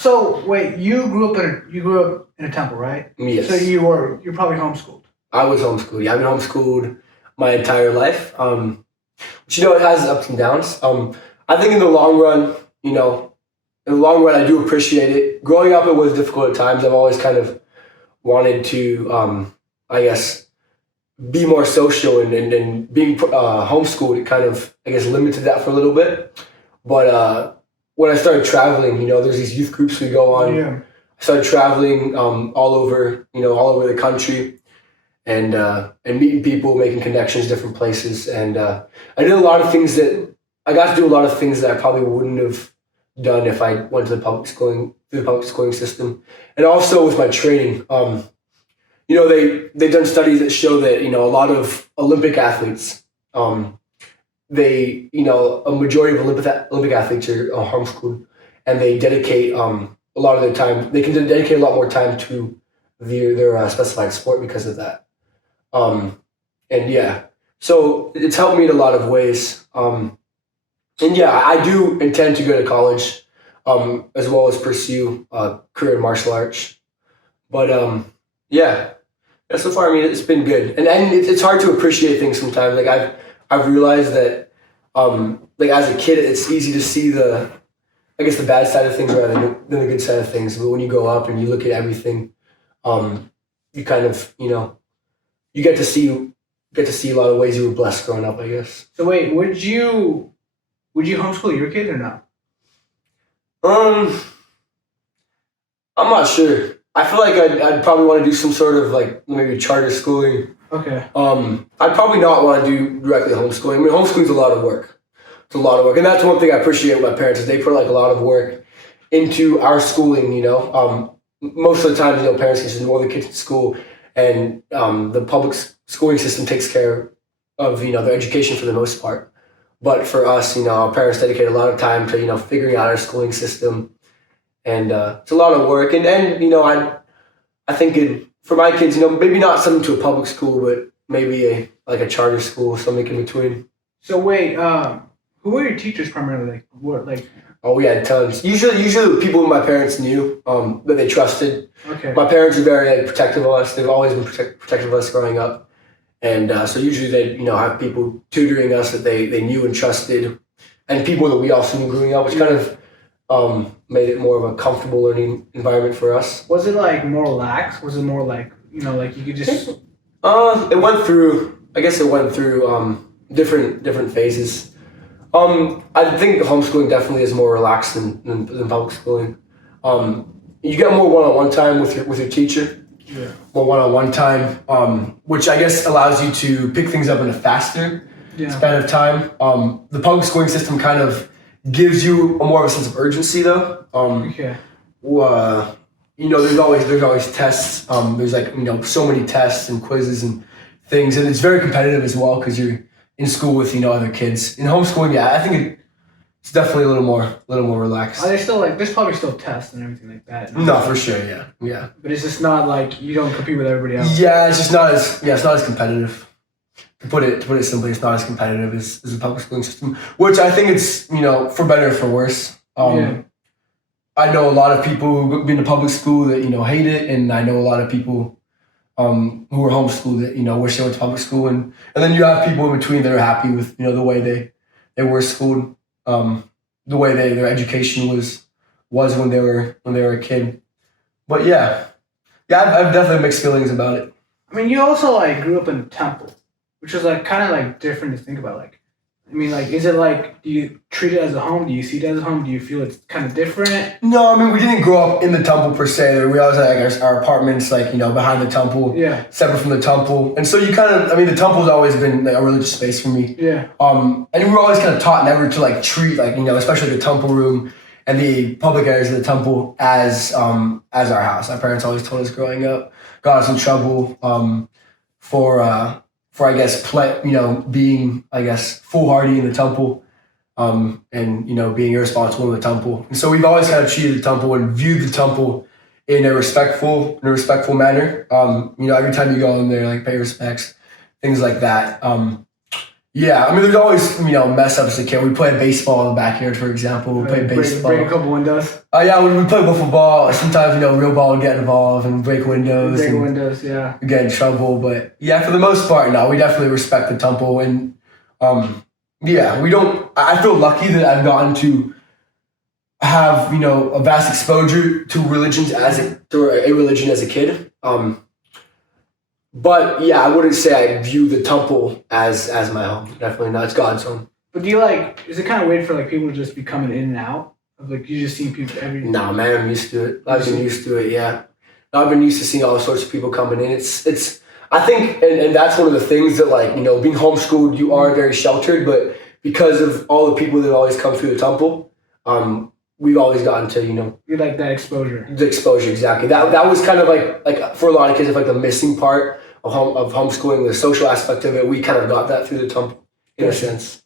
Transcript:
So wait, you grew up in a temple, right? Yes. So you're probably homeschooled. I was homeschooled. Yeah, I've been homeschooled my entire life. But it has ups and downs. I think in the long run, I do appreciate it. Growing up, it was difficult at times. I've always kind of wanted to, I guess, be more social, and being homeschooled, it kind of, I guess, limited that for a little bit. But when I started traveling, there's these youth groups we go on. Yeah. I started traveling all over the country, and meeting people, making connections, different places, and I did a lot of things that I got to do a lot of things that I probably wouldn't have done if I went to the public schooling system, and also with my training. They've done studies that show that a lot of Olympic athletes, a majority of Olympic athletes are homeschooled, and they dedicate a lot of their time. They can dedicate a lot more time to their specified sport because of that. And yeah, so it's helped me in a lot of ways. And yeah, I do intend to go to college, as well as pursue a career in martial arts. But yeah. Yeah, so far, I mean, it's been good, and it's hard to appreciate things sometimes. Like I've realized that, like as a kid, it's easy to see the bad side of things rather than the good side of things. But when you grow up and you look at everything, you kind of you get to see a lot of ways you were blessed growing up, I guess. So wait, would you homeschool your kid or not? I'm not sure. I feel like I'd probably want to do some sort of like maybe charter schooling. Okay. I'd probably not want to do directly homeschooling. I mean, homeschooling's a lot of work. It's a lot of work, and that's one thing I appreciate with my parents is they put like a lot of work into our schooling. Most of the time, parents can send all the kids to school, and the public schooling system takes care of their education for the most part. But for us, our parents dedicate a lot of time to figuring out our schooling system. And it's a lot of work, and I think for my kids, maybe not something to a public school, but maybe a charter school, something in between. So wait, who were your teachers primarily? Like what, like? Oh, we had tons. Usually the people my parents knew, that they trusted. Okay. My parents are very protective of us. They've always been protective of us growing up, and so usually they have people tutoring us that they knew and trusted, and people that we also knew growing up, which kind of made it more of a comfortable learning environment for us. Was it like more lax? Was it more like like you could just? It went through different phases. I think homeschooling definitely is more relaxed than public schooling. You get more one-on-one time with your teacher. Yeah. More one-on-one time, which I guess allows you to pick things up in a faster span of time. The public schooling system kind of gives you more of a sense of urgency, though. Okay. There's always tests. There's so many tests and quizzes and things, and it's very competitive as well because you're in school with other kids. In homeschooling, yeah, I think it's definitely a little more relaxed. Are they still there's probably still tests and everything like that? No, for sure, yeah. But it's just not like you don't compete with everybody else. Yeah, it's not as competitive. To put it simply, it's not as competitive as the public schooling system, which I think it's for better or for worse. I know a lot of people who've been to public school that hate it, and I know a lot of people who are homeschooled that wish they went to public school, and then you have people in between that are happy with the way they were schooled, the way their education was when they were a kid. But yeah, I've definitely mixed feelings about it. I mean, you also grew up in a temple, which is kind of different to think about. Is it do you treat it as a home? Do you see it as a home? Do you feel it's kind of different? No, I mean, we didn't grow up in the temple per se. We always had our apartments behind the temple, separate from the temple. And so you the temple's always been a religious space for me. Yeah. And we were always kind of taught never to treat especially the temple room and the public areas of the temple as our house. Our parents always told us growing up, got us in trouble for I guess being foolhardy in the temple, and being irresponsible in the temple. And so we've always kind of treated the temple and viewed the temple in a respectful manner. Every time you go in there, pay respects, things like that. Yeah, I mean, there's always, mess ups as a kid. We played baseball in the backyard, for example. We played baseball. Break a couple windows. Yeah, we played wiffle ball. Sometimes, real ball would get involved and break windows. Yeah. We get in trouble. But yeah, for the most part, no, we definitely respect the temple. And yeah, we don't, I feel lucky that I've gotten to have, a vast exposure to religions to a religion as a kid. But yeah, I wouldn't say I view the temple as my home. Definitely not. It's God's home. But do you is it kind of weird for people to just be coming in and out? You just see people every... No, man, I'm used to it. I've been used to it, yeah. I've been used to seeing all sorts of people coming in. It's I think, and that's one of the things that being homeschooled, you are very sheltered, but because of all the people that always come through the temple, we've always gotten to, You like that exposure. The exposure, exactly. That was kind of like for a lot of kids, the missing part of homeschooling, the social aspect of it. We kind of got that through the temple in a sense.